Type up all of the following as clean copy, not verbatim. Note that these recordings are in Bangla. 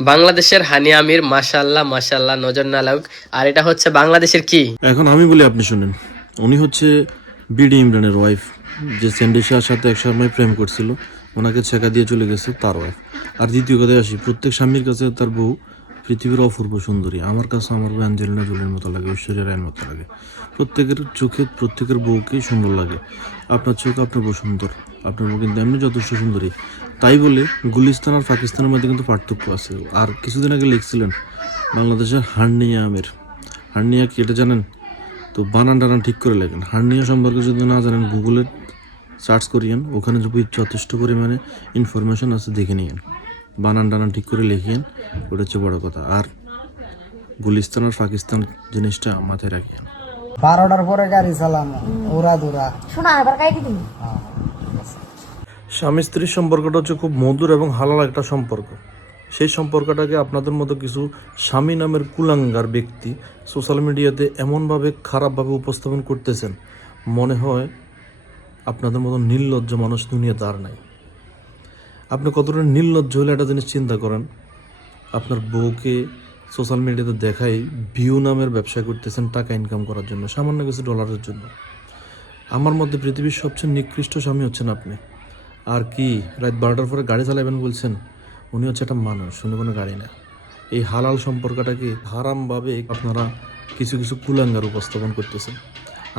বাংলাদেশের হানি আমির, মাশাআল্লাহ মাশাআল্লাহ, নজর না লাগুক। আর এটা হচ্ছে বাংলাদেশের কি? এখন আমি বলি আপনি শুনেন। উনি হচ্ছে বিডি ইমরানের ওয়াইফ, যে স্যান্ডি শাহর সাথে এক সময় প্রেম করছিল, ওনাকে ছেঁকা দিয়ে চলে গেছে, তার ওয়াইফ। আর দ্বিতীয় কথায় আসি, প্রত্যেক স্বামীর কাছে তার বউ পৃথিবীর অপূর্ব সুন্দরী। আমার কাছে আমার বউ অ্যাঞ্জেলিনা জোলির মতো লাগে, ঐশ্বরিয়া রায়ের মতো লাগে। প্রত্যেকের চোখে প্রত্যেকের বউকেই সুন্দর লাগে। আপনার চোখ আপনার বউ সুন্দর, আপনার বউ কিন্তু এমনি যথেষ্ট সুন্দরী। তাই বলে গুলিস্তান আর পাকিস্তানের মধ্যে কিন্তু পার্থক্য আছে। আর কিছুদিন আগে লিখছিলেন বাংলাদেশের হার্নিয়া আমির। হার্নিয়া কি এটা জানেন? তো বানান টানান ঠিক করে লেখেন। হার্নিয়া সম্পর্কে যদি না জানেন, গুগলে সার্চ করিয়েন, ওখানে যদি যথেষ্ট পরিমাণে ইনফরমেশন আছে দেখে নিয়েন। বানান টানান ঠিক করে লিখিয়েন, ওটা হচ্ছে বড় কথা। আর গুলিস্তান আর পাকিস্তান জিনিসটা মাথায় রাখিয়েন। 12টার পরে গাড়ি চালানো ওরা দূরা শোনা আবার কাই দিবি স্বামী স্ত্রীর সম্পর্কটা হচ্ছে খুব মধুর এবং হালাল একটা সম্পর্ক। সেই সম্পর্কটাকে আপনাদের মতো কিছু স্বামী নামের কুলাঙ্গার ব্যক্তি সোশ্যাল মিডিয়াতে এমনভাবে খারাপভাবে উপস্থাপন করতেছেন, মনে হয় আপনাদের মতো নির্লজ্জ মানুষ দুনিয়াতে আর নাই। আপনি কতটা নির্লজ্জ হলে একটা জিনিস চিন্তা করেন, আপনার বউকে সোশ্যাল মিডিয়াতে দেখাই ভিউ নামের ব্যবসা করতেছেন টাকা ইনকাম করার জন্য, সামান্য কিছু ডলারের জন্য। আমার মধ্যে পৃথিবীর সবচেয়ে নিকৃষ্ট স্বামী হচ্ছেন আপনি। আর কি রাত 12টার পরে গাড়ি চালাবেন বলছেন? উনি হচ্ছে একটা মানুষ, উনি কোনো গাড়ি না। এই হালাল সম্পর্কটাকে হারামভাবে আপনারা কিছু কিছু কুলাঙ্গার উপস্থাপন করতেছেন।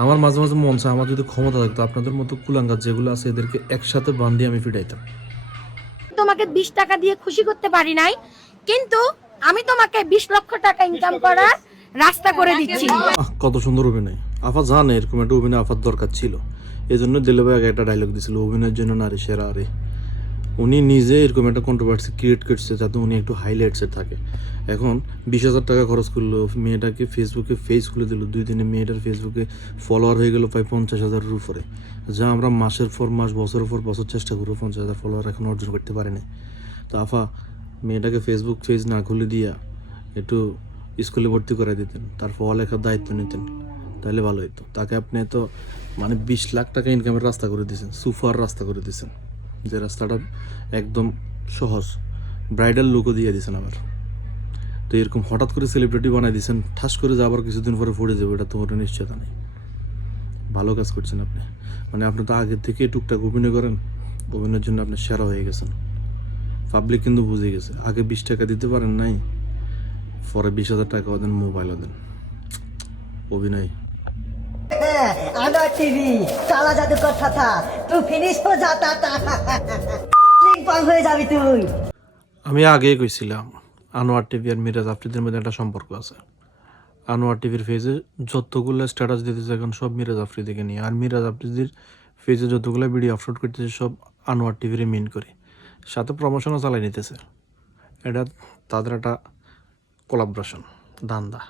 আমার মাঝে মাঝে মন চায়, আমার যদি ক্ষমতা থাকতো আপনাদের মতো কুলাঙ্গার যেগুলো আছে এদেরকে একসাথে বান্ধিয়ে আমি ফিটাইতাম। তোমাকে 20 টাকা দিয়ে খুশি করতে পারি নাই, কিন্তু আমি তোমাকে 20 লক্ষ টাকা ইনকাম করার রাস্তা করে দিচ্ছি। কত সুন্দর অভিনয়! আফা জানে এরকম একটা অভিনয় আফার দরকার ছিল। এই জন্য দিলবে আগে একটা ডায়লগ দিয়েছিল, অভিনয়ের জন্য নারী সেরা। আরে উনি নিজে এরকম একটা কন্ট্রোভার্সি ক্রিয়েট করছে যাতে উনি একটু হাইলাইটসে থাকে। এখন 20,000 টাকা খরচ করলো, মেয়েটাকে ফেসবুকে ফেস খুলে দিল, 2 দিনে মেয়েটার ফেসবুকে ফলোয়ার হয়ে গেল প্রায় 50,000-এর উপরে। যা আমরা মাসের পর মাস, বছরের পর বছর চেষ্টা করবো 50,000 ফলোয়ার এখন অর্জন করতে পারিনি। তো আফা মেয়েটাকে ফেসবুক পেজ না খুলে দিয়া একটু স্কুলে ভর্তি করে দিতেন, তার পড়ালেখার দায়িত্ব নিতেন, তাহলে ভালো হতো। তাকে আপনি তো মানে 20 লাখ টাকা ইনকামের রাস্তা করে দিয়েছেন, সুপার রাস্তা করে দিয়েছেন, যে রাস্তাটা একদম সহজ, ব্রাইডাল লুকও দিয়ে দিয়েছেন আবার। তো এরকম হঠাৎ করে সেলিব্রিটি বানাই দিয়েছেন, ঠাস করে যে আবার কিছুদিন পরে পড়ে যাবে এটা তো ওটা নিশ্চয়তা নেই। ভালো কাজ করছেন আপনি, মানে আপনি তো আগের থেকে টুকটাক অভিনয় করেন, অভিনয়ের জন্য আপনি সেরা হয়ে গেছেন। পাবলিক কিন্তু বুঝে গেছে, আগে 20 টাকা দিতে পারেন নাই, পরে 20,000 টাকা দেন, মোবাইলও দেন। অভিনয় আনোয়ার টিভি কালা জাদুকর কথা তুই ফিনিশ হয়ে যাতা লিঙ্ক হয়ে যাবি তুই। আমি আগে কইছিলাম আনোয়ার টিভি আর মিরাজ আফ্রিদির মধ্যে একটা সম্পর্ক আছে। আনোয়ার টিভির ফেজে যতগুলো স্ট্যাটাস দিতেছে এখন সব মিরাজ আফ্রিদিকে নিয়ে, আর মিরাজ আফ্রিদির ফেজে যতগুলো ভিডিও আপলোড করতেছে সব আনোয়ার টিভির মিন করে, সাথে প্রমোশনও চালাই নিতেছে। এটা তাদের একটা কোলাবরেশন ধান্দা।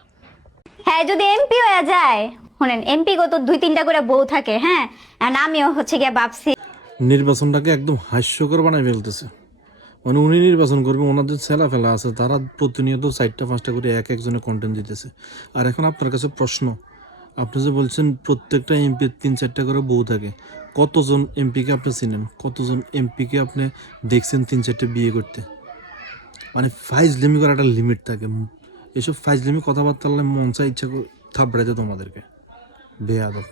হ্যাঁ, যদি এমপি হয়ে যায়, শুনেন এমপি গো তো 2-3টা করে বউ থাকে। হ্যাঁ, আর আমিও হচ্ছে গিয়ে ভাবছি নির্বাচনটাকে একদম হাস্যকর বানাই ফেলতেছে। মানে উনি নির্বাচন করবে, ওনাদের ছেলা ফেলা আছে, তারা প্রতিনিয়ত 4টা-5টা করে এক একজনে কন্টেন্ট দিতেছে। আর এখন আপনার কাছে প্রশ্ন, আপনি যে বলছেন প্রত্যেকটা এমপি 3-4টা করে বউ থাকে, কতজন এমপিকে আপনি চিনেন? কতজন এমপিকে আপনি দেখছেন 3-4টে বিয়ে করতে? মানে ফাইজলিমি করার একটা লিমিট থাকে। এসব ফাইজলিমি কথাবার্তা মন চাই ইচ্ছা থাপড়াইতে তোমাদেরকে, বেয়াদব।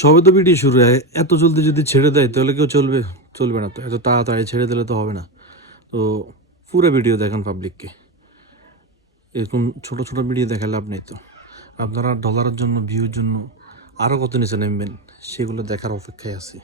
সবে তো ভিডিও শুরু হয়, এত জলদি যদি ছেড়ে দেয় তাহলে কেউ চলবে না। তো এত তাড়াতাড়ি ছেড়ে দিলে তো হবে না। তো পুরো ভিডিও দেখান পাবলিককে, এরকম ছোট ছোট ভিডিও দেখা লাভ নেই। তো আপনারা ডলারের জন্য, ভিউর জন্য আরও কত নিচে নামবেন, সেগুলো দেখার অপেক্ষায় আছি।